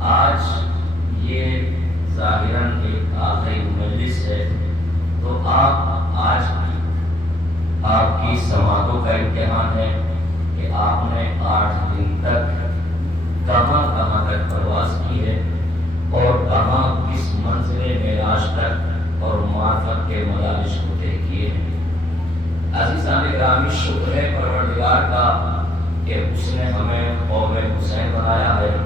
آج یہ ظاہراً ایک آخری مجلس ہے، تو آج آپ کی سماعتوں کا امتحان ہے کہ آپ نے 8 دن تک کہاں کہاں تک پرواز کی ہے اور کہاں کس منزل معراج تک اور معرفت کے مدارج کو طے کیے ہیں۔ عزیزان گرامی، شکر ہے پروردگار کا کہ اس نے ہمیں قوم حسین بنایا ہے،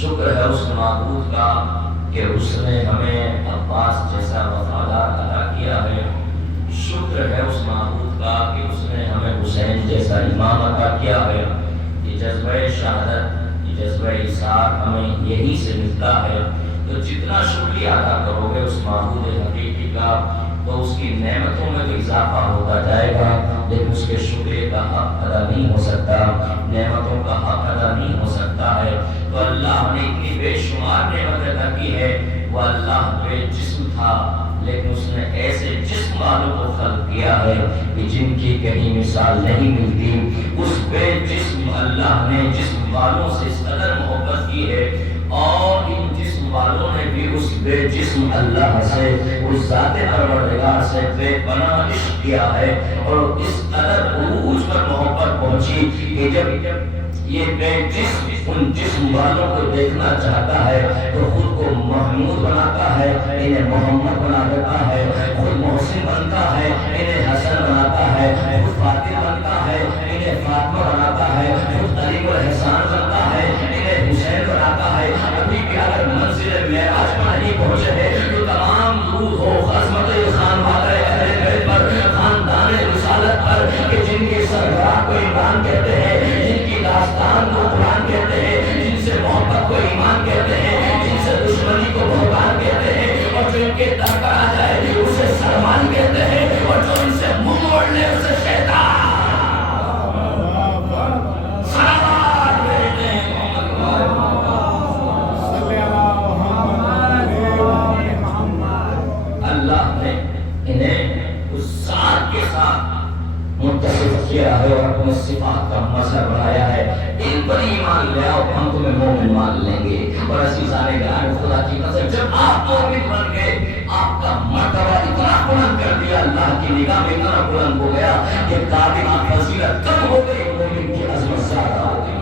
شکر ہے اس معبود کا کہ اس نے ہمیں عباس جیسا وفادار عطا کیا ہے، شکر ہے اس معبود کا کہ اس نے ہمیں حسین جیسا امام عطا کیا ہے۔ یہ جذبہ شہادت، یہ جذبہ اثار ہمیں یہی سے ملتا ہے۔ تو جتنا شکریہ ادا کرو گے اس معبود حقیقی کا، تو اس کی نعمتوں میں تو اضافہ ہوتا جائے گا، لیکن اس کے شکریہ کا حق ادا نہیں ہو سکتا، نعمتوں کا حق ادا نہیں ہو سکتا ہے۔ تو اللہ نے اتنی بے شمار نعمت عطا کی ہے۔ وہ اللہ بے جسم تھا، لیکن اس نے ایسے جسم والوں کو خلق کیا ہے کہ جن کی کہیں مثال نہیں ملتی۔ اس بے جسم اللہ نے جسم والوں سے اس قدر محبت کی ہے، اور ان جسم والوں نے بھی اس بے جسم اللہ سے، اس ذات پروردگار سے بے پناہ عشق کیا ہے، اور اس قدر عروج پر محبت پہنچی کہ جب یہ بے جسم ان جسم والوں کو دیکھنا چاہتا ہے تو خود کو محمود بناتا ہے، انہیں محمد بنا دیتا ہے، خود محسن بنتا ہے، انہیں حسن بناتا ہے، خود فاتح بنتا ہے، انہیں فاطمہ بناتا ہے، خود علی و احسان بنتا ہے، انہیں حسین بناتا ہے۔ ابھی بھی اگر منزل معراج پر نہیں پہنچے ہیں تو تمام درود ہو عظمت خان والے اہل بیت پر، خاندان رسالت پر، کہ جن کے سربراہ کو ایمان کہتے ہیں، جن کی داستان کو قرآن کہتے ہیں، جن سے محبت کو ایمان کہتے ہیں، جن سے دشمنی کو بہتان کہتے ہیں، اور جو ان کے در پر آ جائے اسے سلمان کہتے ہیں، اور جو ان سے منہ موڑ لے اسے شیطان۔ اللہ نے انہیں اس ذات کے ساتھ متصف کیا ہے اور اپنی صفات کا مظہر بنایا ہے۔ ان پر ایمان لے آؤ، ہم تمہیں مومن مان لیں گے۔ اور عزیزان گرامی، خدا کی قسم، جب آپ مومن بن گئے، آپ کا مرتبہ اتنا بلند کر دیا، اللہ کی نگاہ میں اتنا بلند ہو گیا کہ کعبے کی فضیلت کم ہو گئی، مومن کی عظمت زیادہ ہو گئی۔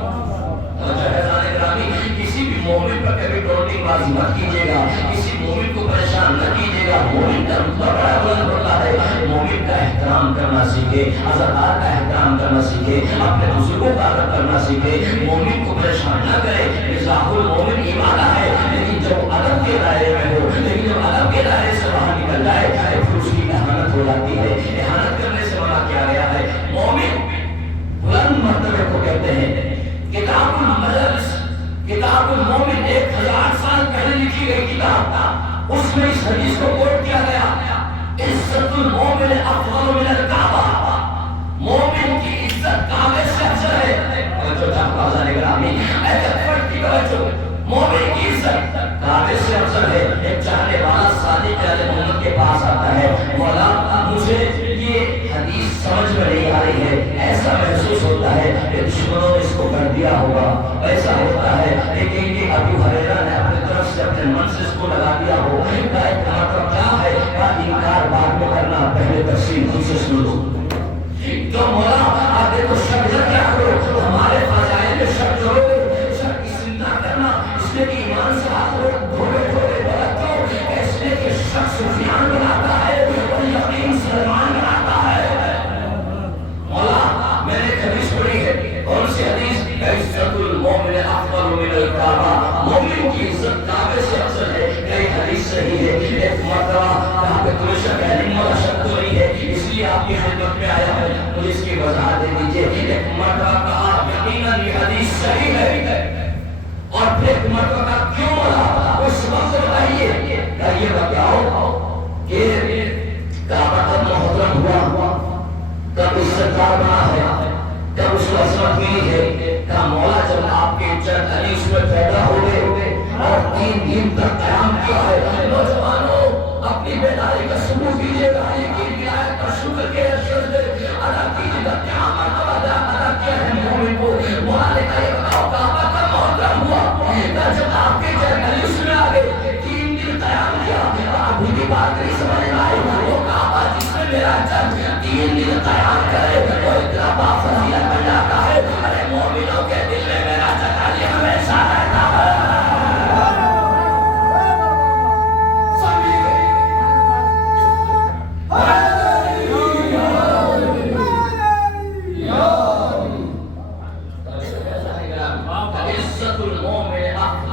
اور عزیزان گرامی، کسی بھی مومن پر کبھی ٹوٹنگ بازی مت کیجیے گا، کسی مومن کو پریشان نہ کیجیے گا۔ مومن کا رتبہ بڑا بلند ہوتا ہے، مومن کا احترام کرنا سیکھے، عزادار کا احترام کرنا سیکھے، اپنے بزرگوں کا ادب کرنا سیکھے، مومن کو پریشان نہ کرے۔ مصباح المومن ایمان ہے، لیکن جب ادب کے دائرے میں ہو، لیکن جب ادب کے دائرے سے باہر نکل جائے پھر اس کی اہانت ہو جاتی ہے۔ اہانت کرنے سے منع کیا گیا ہے۔ مومن بلند مرتبے کو کہتے ہیں۔ کتاب المجلس، کتاب المومن 1000 سال پہلے لکھی گئی کتاب تھا، اس میں اس حدیث کو کوٹ کیا گیا، عزت المومن افضل من الکعبہ، مومن کی عزت کعبے سے افضل ہے۔ مومن کی عزت کعبے سے افضل ہے۔ ایک چاہنے والا صادق علیہ محمد کے پاس آتا ہے، مولا مجھے یہ حدیث سمجھ میں نہیں آ رہی ہے، ایسا محسوس ہوتا ہے کہ دشمنوں نے اس کو کر دیا ہوگا، ایسا ہوتا ہے لیکن یہ ابو ہریرہ نے اپنی طرف سے اپنے من سے اس کو لگا دیا ہو۔ کا ایک مطلب کیا ہے، کا انکار بعد میں کرنا، پہلے تفصیل خود سے سن لو۔ تو مولا آپ دیکھو شک نہ کیا کرو، ہمارے فضائل میں شک کرو، شک اس نہ کرنا، اس لیے کہ ایمان سے ہاتھ دھوڑے دھوڑے غلط کرو، اس لیے کہ شک سفیان بناتا ہے اور یقین سلمان بناتا ہے۔ مولا میں نے ایک حدیث پڑھی ہے، کون سی حدیث؟ عزت المومن افضل من الکعبہ، مومن کی عزت کعبے سے افضل ہے۔ کئی حدیث صحیح ہے۔ ایک مرتبہ کہا کہ تمہیں شک ہے، نہیں مولا شک تو نہیں ہے، اس لیے آپ کی خدمت میں آیا ہے، مجھے اس کی وضاحت دے دیجیے۔ ایک مرتبہ کہا یقیناً یہ حدیث صحیح ہے، اور پھر ایک مرتبہ کہا کیوں مولا، کوئی سبب سے بتائیے۔ کہا یہ بتاؤ کہ کعبہ کب محترم ہوا، کب عزتدار بنا ہے، کب اس کو عظمت ملی ہے۔ کہا مولا جب آپ کے جد علی اس میں پیدا ہو گئے اور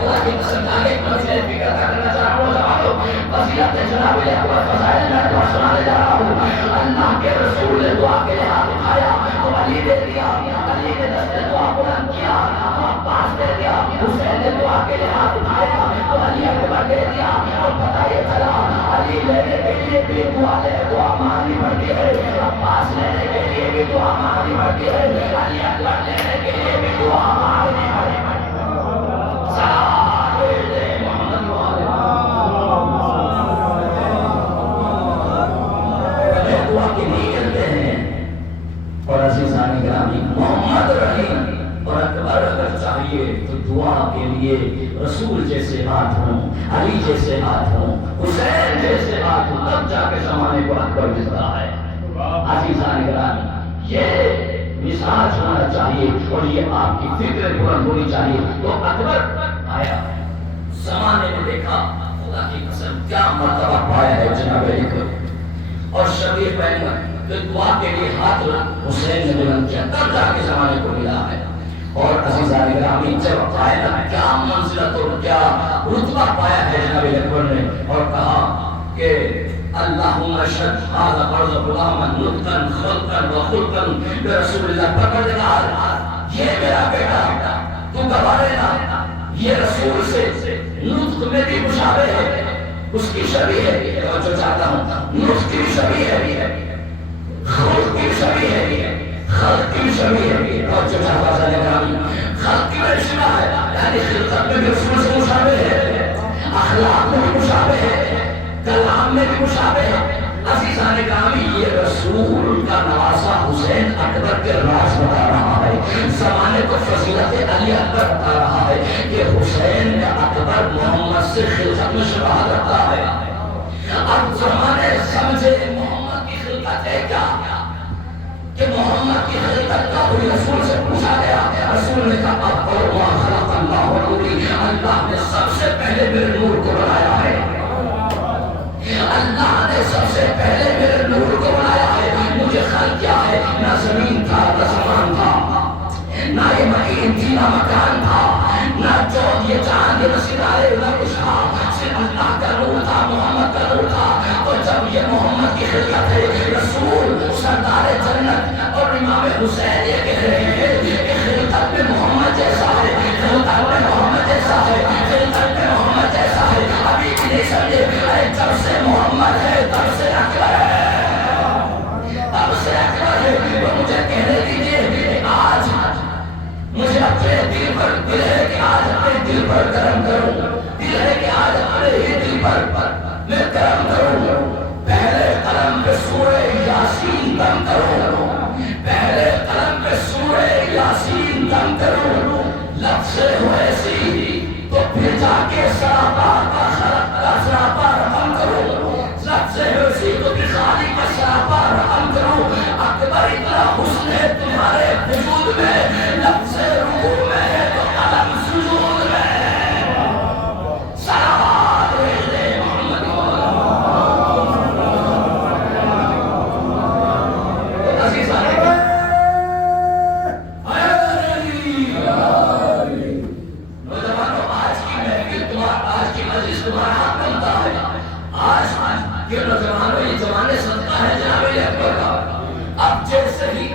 اللہ کی قسم جانے کی مسئلے فکر کرنا چاہ رہا ہوں جوانوں فضیلت جناب اکبر فضائل میں تو سنانے جا رہا ہوں اللہ کے رسول نے دعا کے لیے ہاتھ اٹھایا تو علی نے دیا علی نے دست دعا بلند کیا تو عباس دے دیا حسین نے دعا کے لیے ہاتھ اٹھایا تو علی اکبر دے دیا اور پتہ یہ چلا علی لینے کے لیے بھی دعا مانگنی پڑتی ہے عباس لینے کے لیے بھی دعا مانگنی پڑتی ہے علی اکبر لینے کے لیے بھی دعا مانگنی پڑتی ہے دعا کے لیے کرتے ہیں اور عزیزان گرامی محمد رحیم اور اکبر اگر چاہیے تو دعا کے لیے رسول جیسے ہاتھ ہوں علی جیسے ہاتھ ہوں حسین جیسے ہاتھ ہوں تب جا کے زمانے کو اکبر ملتا ہے عزیزان گرامی یہ مزاج ہونا چاہیے اور یہ آپ کی فکر بلند ہونی چاہیے تو اکبر آیا زمانے میں دیکھا خدا کی قسم کیا مرتبہ پایا ہے جناب اکبر اور شبیر پہنگا کہ دعا کے لیے ہاتھ حسین نے بلند کیا تب جا کے زمانے کو ملا ہے اور عزیزان گرامی جب آیا نا کیا منزلت اور کیا رتبہ پایا ہے جناب اکبر نے اور کہا کہ اللہم اشہد ھذا فرض غلاما نطقا خلقا وخلقا برسول اللہ پروردگار یہ میرا بیٹا تو گواہ رہنا یہ رسول سے نطق میں بھی مشابہ ہے اس کی شبیہ ہے اور جو چاہتا ہوں نطق کی شبیہ ہے خلق کی شبیہ ہے خلق کی شبیہ ہے اور جو چاہتا ہے خلق کی شبیہ ہے یعنی خلقت میں بھی رسول سے مشابہ ہے اخلاق میں بھی مشابہ ہے کلام میں بھی مشابہ ہے عزیزان گرامی یہ رسول کا نواسا حسین اکبر کے راز بتا رہا ہے زمانے کو فضیلت علی اکبر بتا رہا ہے کہ حسین میں اکبر محمد سے خلقت میں شباہت رکھتا ہے اب زمانے سمجھے محمد کی خلقت ہے کیا کہ محمد کی خلقت کا کوئی رسول سے پوچھا گیا رسول نے کہا اب ما خلق اللہ نوری اللہ نے سب سے پہلے میرے نور کو بنایا ہے اللہ نے سب سے پہلے میرے نور کو بنایا ہے مجھے خلق کیا ہے نہ زمین تھا نہ زمان تھا نہ یہ مکین تھی نہ مکان تھا نہ جو یہ چاند نہ ستارے نہ کچھ تھا صرف اللہ کا نور تھا محمد کا نور تھا تو جب یہ محمد کی خلقت ہے رسول سردار جنت اور امام حسین یہ کہہ رہے ہیں کہ خلقت میں محمد جیسا ہے خلقت میں محمد جیسا ہے خلقت میں محمد جیسا ہے ابھی بھی نہیں سمجھے جب سے محمد ہے تب سے اکبر ہے تب سے اکبر ہے تو مجھے کہنے دیجئے کہ آج مجھے اپنے دل ہے کہ آج اپنے دل پر کرم کروں دل ہے کہ آج اپنے ہی دل پر میں کرم کروں پہلے قلم پہ سورہ یاسین دم کروں پہلے قلم پہ سورہ یاسین دم کروں لفظ ہوئے سی تو پھر جا کے سراپا کا سراپا رقم کروں لفظ ہوئے سی تو پھر خالی کا سراپا رقم کروں اکبر اتنا حسن ہے تمہارے وجود میں لفظ رکوع میں ہے تو قلم سجود میں صلوات علیہ محمد عزیزان تمہارا حق بنتا ہے آج یہ نوجوانوں یہ زمانے صدقہ ہے جناب اکبر کا اب جیسے ہی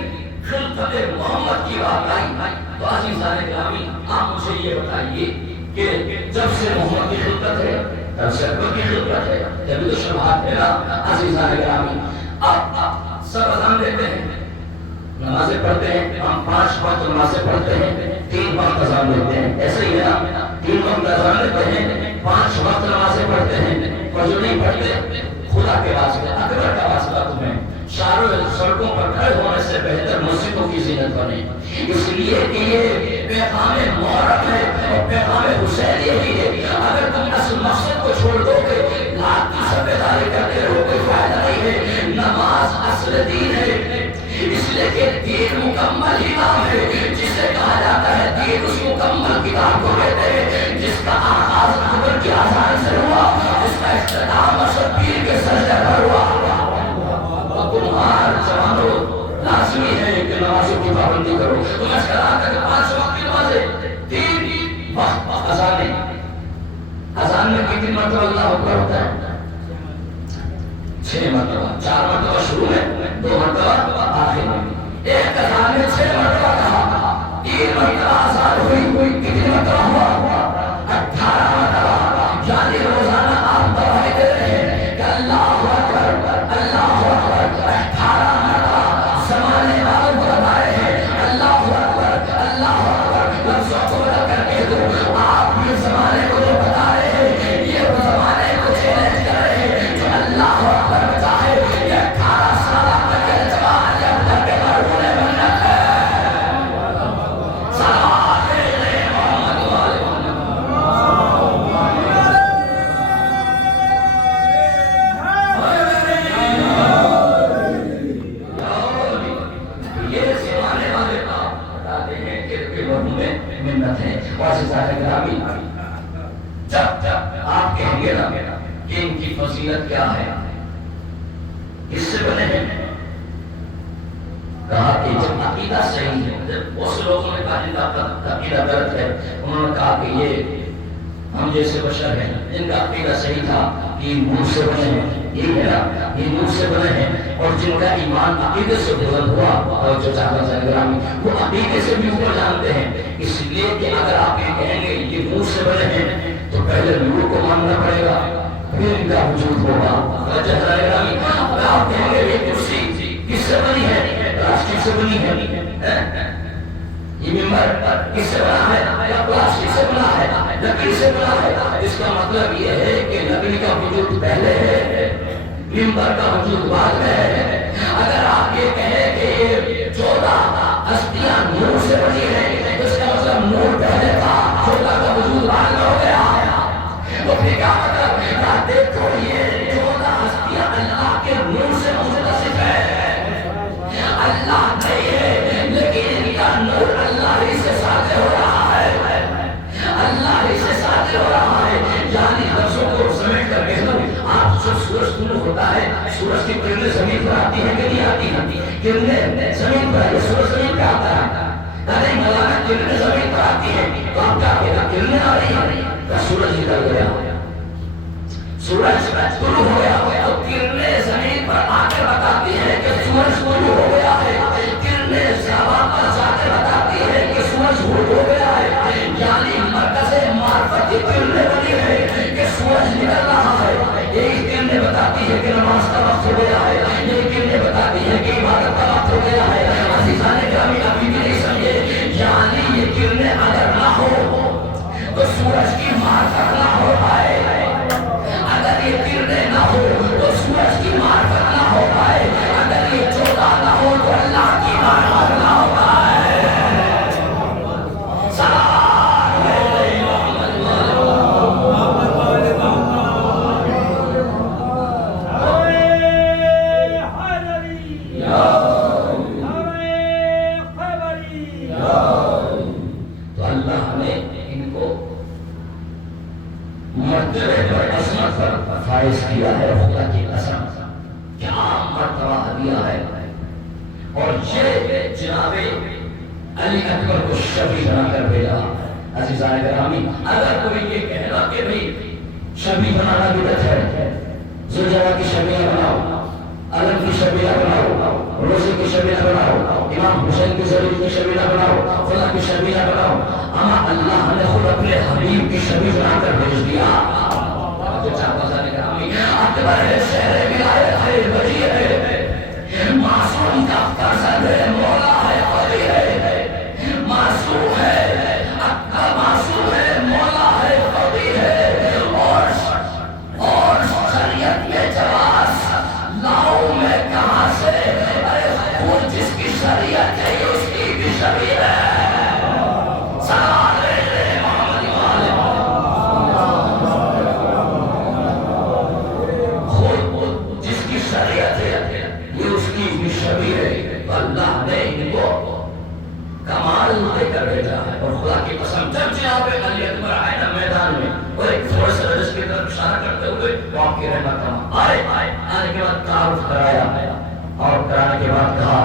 خلقت محمد کی بات آئی تو عزیزان گرامی آپ مجھے یہ بتائیے کہ جب سے محمد کی خلقت ہے تب سے اکبر کی خلقت ہے جب تو شبہات ہے نا عزیزان گرامی اب سب اذان دیتے ہیں نمازیں پڑھتے ہیں ہم 5 وقت نمازیں پڑھتے ہیں 3 وقت اذان دیتے ہیں ایسے ہی ہے نا 3 وقت اذان دیتے ہیں 5 وقت نمازیں پڑھتے ہیں اور جو نہیں پڑھتے خدا کے واسطے اکبر کا واسطہ تمہیں چاروں سڑکوں پر کھڑے ہونے سے بہتر مسجدوں کی زینت بنے اس لیے کہ یہ پیغام محرم ہے اور پیغام حسین یہی ہے اگر تم اصل مقصد کو چھوڑ دو گے لاکھ کی سبیداری کرتے رہو کوئی فائدہ نہیں ہے نماز اصل دین ہے اس لیے کہ دین مکمل ہی نام ہے جسے کہا جاتا ہے دین اس مکمل کتاب کو کہتے ہیں جس کا آغاز اکبر کی آزان سے ہوا جس کا اختتام شبیر کے سجدہ پر ہوا تمہار جوانوں لازمی ہے کہ نمازوں کی پابندی کرو تم اس کا کہ 5 وقت کی نمازیں 3 وقت اذانیں کتنی مرتبہ اللہ اکبر ہوتا ہے؟ 6 مرتبہ، 4 مرتبہ شروع میں، 2 مرتبہ آخر میں۔ ایک اذان میں 6 مرتبہ کہا، 3 مرتبہ آزاد ہوئی، کتنی مرتبہ ہوا؟ 18 مرتبہ۔ یعنی روزانہ آپ دعائیں دے رہے ہیں کہ اللہ اکبر، اللہ اکبر، 18 مرتبہ زمانے والوں کو بتا رہے ہیں اللہ اکبر، اللہ اکبر۔ لفظوں کو بدل کر کہہ دو، آپ یہ زمانے کو جو بتا رہے ہیں، یہ وہ زمانے کو چیلنج کر رہے ہیں جو اللہ اکبر بتا ہے۔ یہ 18 سالہ تک کے جوان یا اللہ کے مرحوم منت ہے۔ صلوات علیہ محمد و آل محمد۔ یہ زمانے والے آپ بتاتے ہیں کہ مرحوم منت ہے۔ واسطہ گرامی، جب آپ کہیں گے نا کہ ان کی فضیلت کیا ہے، اس سے بنے ہیں، کہا کہ جب عقیدہ صحیح ہے، جب بہت سے لوگوں نے کہا جن کا عقیدہ غلط ہے، انہوں نے کہا کہ یہ ہم جیسے بشر ہیں، جن کا عقیدہ صحیح تھا کہ نور سے بنے ہیں، یہ ہے نا، یہ نور سے بنے ہیں، اور جن کا ایمان عقیدے سے بلند ہوا، اور جو چاہتا گرامی وہ عقیدے سے بھی اوپر جانتے ہیں۔ اس لیے کہ اگر آپ یہ کہیں گے یہ نور سے بنے ہیں تو پہلے نور کو ماننا پڑے گا، پھر ان کا وجود ہوگا۔ اگر آپ کہیں گے یہ کرسی کس سے بنی ہے، پلاسٹک سے بنی ہے، یہ ممبر کس سے بنا ہے، یا پلاسٹک سے بنا ہے، لکڑی سے بنا ہے، اس کا مطلب یہ ہے کہ لکڑی کا وجود پہلے ہے، ممبر کا وجود بعد میں ہے۔ اگر آپ یہ کہیں کہ یہ 14 ہستیاں نور سے بنی ہیں، اس کا مطلب نور پہلے تھا، 14 کا وجود بعد میں ہو گیا۔ تو پھر کیا مطلب ہے؟ دیکھو یہ 14 ہستیاں اللہ کے نور سے متصف ہے، اللہ نہیں ہے، لیکن ان کا نور اللہ ہی سے ساتھ ہو رہا ہے، اللہ ہی سے ساتھ ہو رہا ہے۔ یعنی لفظوں کو سمیٹ کر کے آپ جو سورج طلوع ہوتا ہے، سورج کی کرنیں زمین پر آتی ہیں کہ نہیں آتی ہیں؟ کرنیں زمین پر آئی، سورج زمین پہ آتا ہے، نہیں مولانا کرنیں زمین پر آتی ہیں، تو آپ کیا کہنا کرنیں آ رہی ہیں، سورج نکل گیا، سورج طلوع ہو گیا، تو کرنیں زمین پر آ کر بتاتی ہیں کہ سورج طلوع ہو گیا ہے، کرنیں زمین پر جا کر بتاتی ہیں کہ سورج غروب ہو گیا ہے۔ یعنی مرکز معرفت کی کرنیں بنی ہے کہ سورج نکل رہا ہے، یہی کرنیں بتاتی ہے کہ نماز کا وقت ہو گیا ہے، یہی کرنیں بتاتی ہے کہ عبادت کا وقت ہو گیا ہے۔ عزیزان گرامی ابھی بھی نہیں سمجھے، یعنی یہ کرنیں اگر نہ ہو تو سورج کی معرفت نہ ہو پائے، اگر یہ کرنیں نہ ہو تو سورج کی معرفت نہ ہو پائے، اگر یہ 14 نہ ہو تو اللہ کی معرفت نہ ہو پائے۔ صلوات علیہ محمد و آل تو اللہ نے ان کو مرتبے پر عظمت پر فائز کیا ہے، خدا کی قسم کیا مرتبہ دیا ہے۔ اور یہ جناب علی اکبر کو شفیع بنا کر بھیجا۔ عزیزان گرامی اگر کوئی یہ کہنا کہ بھئی شفیع بنانا بدعت ہے، زوجہ کی شفیع بناؤ، علم کی شفیع بناؤ، روزے کی شفیع بناؤ، امام حسین کی ضرور کی شفیع بناؤ، فلاں کی شفیع بناؤ، اما اللہ نے خود اپنے حبیب کی شفیع بنا کر بھیج دیا۔ اکبر ہے، شہر ولایت ہے، ولی ہے، معصوم کا فرزند ہے، مولا ہے، ولی ہے، معصوم ہے، اکبر معصوم ہے، مولا ہے، ولی ہے، اور شریعت میں جواز لاؤ میں کہاں سے؟ ارے خود جس کی شریعت ہے اس کی بھی شریعت ہے۔ اللہ نے ان کو کمال دے کر بھیجا ہے، اور خدا کی قسم جب جناب علی اکبر آئے نا میدان میں، اور ایک تھوڑے سے رجس کی طرف اشارہ کرتے ہوئے وہ آپ کی رحمت کا آنے کے بعد تعارف کرایا، اور کرانے کے بعد کہا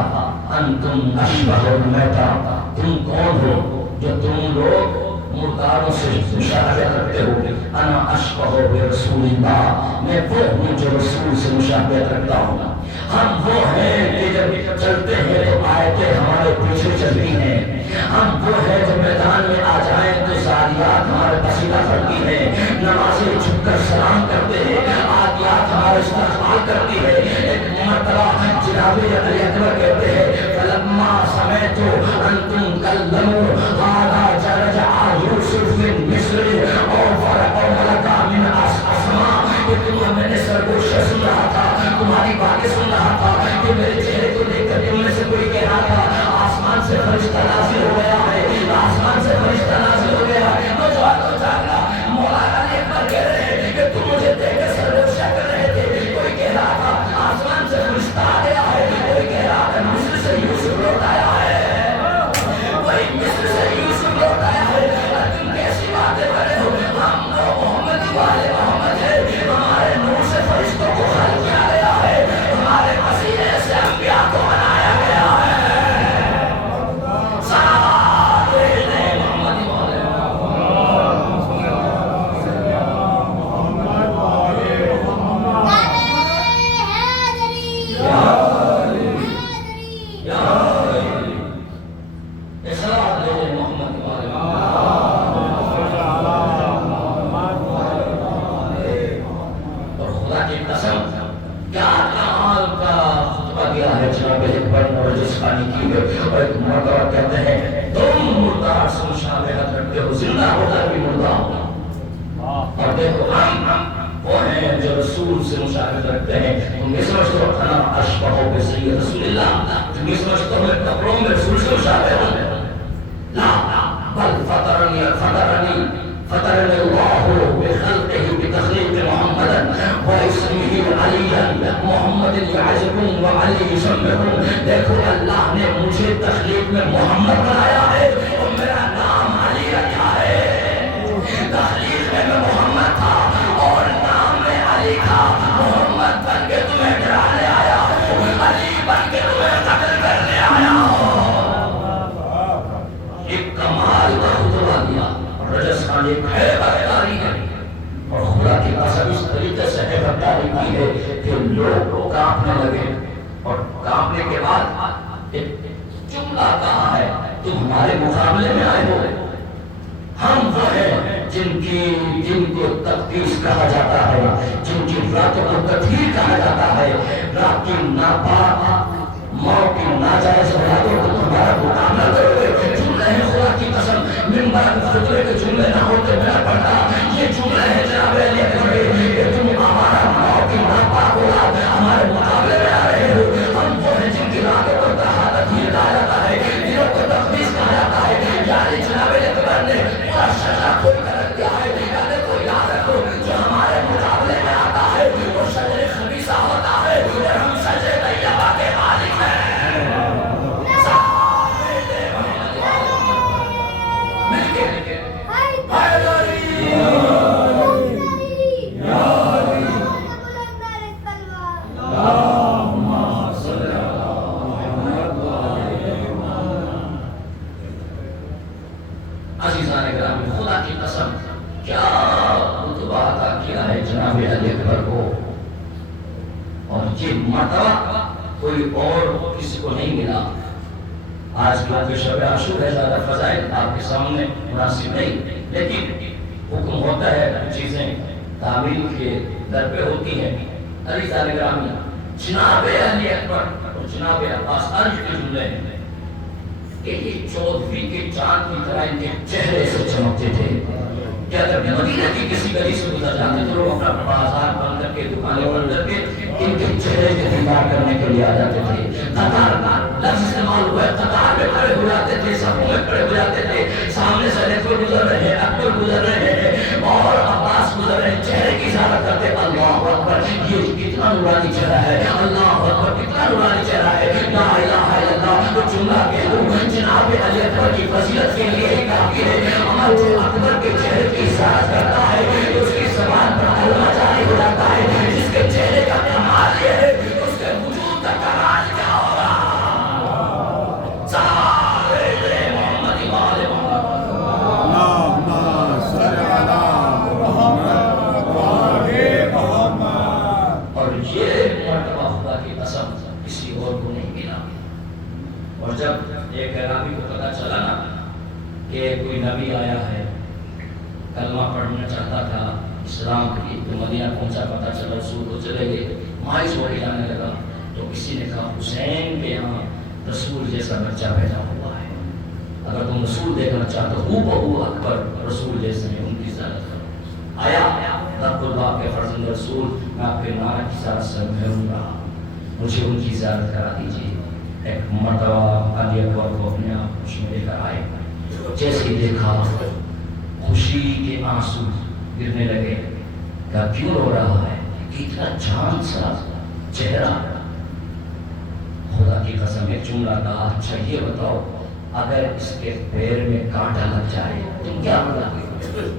انتم اشبہ المیتہ، تم کون ہو جو تم لوگ مرداروں سے مشاہدہ کرتے ہو انا اشبہ برسول اللہ، میں وہ ہوں جو رسول سے مشاہدہ کرتا ہوں. ہم وہ ہیں کہ جب چلتے ہیں تو آیتیں ہمارے پیچھے چلتی ہیں. ہم وہ ہیں جو میدان میں آ جائیں تو ساریات ہمارے قصیدہ کرتی ہیں. نمازیں جھک کر سلام کرتے ہیں، آدیات ہمارے استقبال کرتی ہے. ایک مرتبہ جناب علی اکبر کہتے ہیں فلما سمعت انتم کلموا هذا رجع یوسف من مصر او ملکا من اسماء، کہ میں نے سرگوشہ سن رہا تھا، تمہاری باتیں سن رہا تھا کہ میرے چہرے کو دیکھ کر تم میں سے کوئی کہہ رہا تھا آسمان سے فرشتہ نازل ہو گیا ہے، آسمان سے فرشتہ نازل ہو گیا ہے. نوجوانوں جاگا، مولانا علی اکبر کہہ رہے ہیں کہ تم مجھے دیکھ کر سرگوشہ کر رہے تھے. کوئی کہہ رہا تھا آسمان سے فرشتہ آ گیا ہے، کوئی کہہ رہا تھا مصر سے یوسف لوٹ آیا ہے، کوئی مصر سے یوسف لوٹ آیا ہے. تم کیسی باتیں کر رہے ہو؟ ہم لوگ محمد والے محمد ہے، ہمارے نور سے فرشتوں کو خلق کیا گیا ہے، ہمارے مسیح سے انبیاء کو بنایا گیا ہے. دیکھو اللہ نے مجھے تخلیق میں محمد بنایا ہے اور میرا نام علی رکھا ہے. تخلیق میں محمد تھا اور نام میں علی تھا. محمد بن کے تمہیں ڈرانے آیا ہوں، علی بن کے تمہیں قتل کرنے آیا ہوں. ایک کمال کا خطبہ دیا. رجس خان ایک حیبتداری ہے اور خدا کی قسم اس طریقے سے حیبتداری کی ہے کہ لوگ کانپنے لگے. اور کانپنے کے بعد ایک جملہ کہا ہے تم ہمارے مقابلے میں آئے ہو. ہم وہ ہیں جن کو تقدیس کہا جاتا ہے، جن کی راتوں کو تطہیر کہا جاتا ہے. رات کی ناپاک موت کی ناجائز راتوں کو تمہارا مقابلہ کرو گے. جملے ہیں خدا کی قسم، منبر خطبے کے جملے نہ ہوتے میں نہ پڑھتا. یہ جملے ہیں جناب علی اکبر کہ تم ہمارا موت کی ناپاک اولاد ہمارے مقابلے میں آ رہے ہو. ہم وہ ہیں جن کی راتوں کو تطہیر کہا جاتا ہے، دنوں کو تقدیس کہا جاتا ہے. یعنی جناب علی اکبر نے پورا شجرہ کھول کر رکھ دیا ہے. یعنی کو یاد رکھو جو ہمارے مقابلے میں آتا ہے وہ شجر خبیثہ ہوتا ہے اور ہم شجر طیبہ کے مالک ہیں. کوئی اور کسی کو نہیں ملا. آج کیونکہ شب عاشور ہے، زیادہ فضائل آپ کے سامنے مناسب نہیں، لیکن حکم ہوتا ہے چیزیں تعمیل کے در پہ ہوتی ہیں. علی تعالی گرامی جناب علی اکبر اور جناب عباس عرض کے جملے ہیں کہ یہ 14ویں کے چاند کی طرح ان کے چہرے سے چمکتے تھے. کیا جب مدینہ کی کسی گلی سے گزر جاتے تو لوگ اپنا بازار بند کر کے دکانیں بند کر کے ان کے چہرے کے دیدار کرنے کے لیے آ جاتے تھے. قطار لفظ استعمال ہوا ہے، قطار میں کھڑے ہو جاتے تھے، صفوں میں کھڑے ہو جاتے تھے. سامنے سے اکبر گزر رہے ہیں، اکبر گزر رہے ہیں اور عباس گزر رہے ہیں. چہرے کی زیارت کرتے اللہ اکبر یہ کتنا نورانی چہرہ ہے، اللہ اکبر کتنا نورانی چہرہ ہے، لا الہ الا اللہ. تو جملہ کہہ دوں جناب علی اکبر کی فضیلت کے لیے ہی کافی ہے. عمر جو اکبر کے چہرے کی زیارت کرتا ہے اس کی زبان پر کلمہ جاری ہو جاتا ہے. جس کے چہرے کا کمال یہ ہے اس کے وجود کا کمال کیا ہوگا. محمد کلمہ پڑھنا چاہتا تھا اسلام کے لیے، تو مدینہ پہنچا، پتہ چلا رسول کو چلے گئے، مایوس ہو کے جانے لگا، تو کسی نے کہا حسین کے یہاں رسول جیسا بچہ پیدا ہوا ہے، اگر تم رسول دیکھنا چاہتے ہو بہو اکبر رسول جیسے ہیں، ان کی زیارت کرو۔ آیا رب اللہ کے فرزند رسول، میں آپ کے نانا کی زیارت سے محروم رہا، مجھے ان کی زیارت کرا دیجیے۔ ایک مرتبہ علی اکبر کو اپنے آپ خوش میں لے کر آئے، جیسے ہی دیکھا خوشی کے آنسو گرنے لگے، کہا کیوں رو رہا ہے، اتنا جان سا چہرہ، خدا کی قسم ایک جملہ کہا، اچھا یہ بتاؤ اگر اس کے پیر میں کانٹا لگ جائے تم کیا بتاؤ گے؟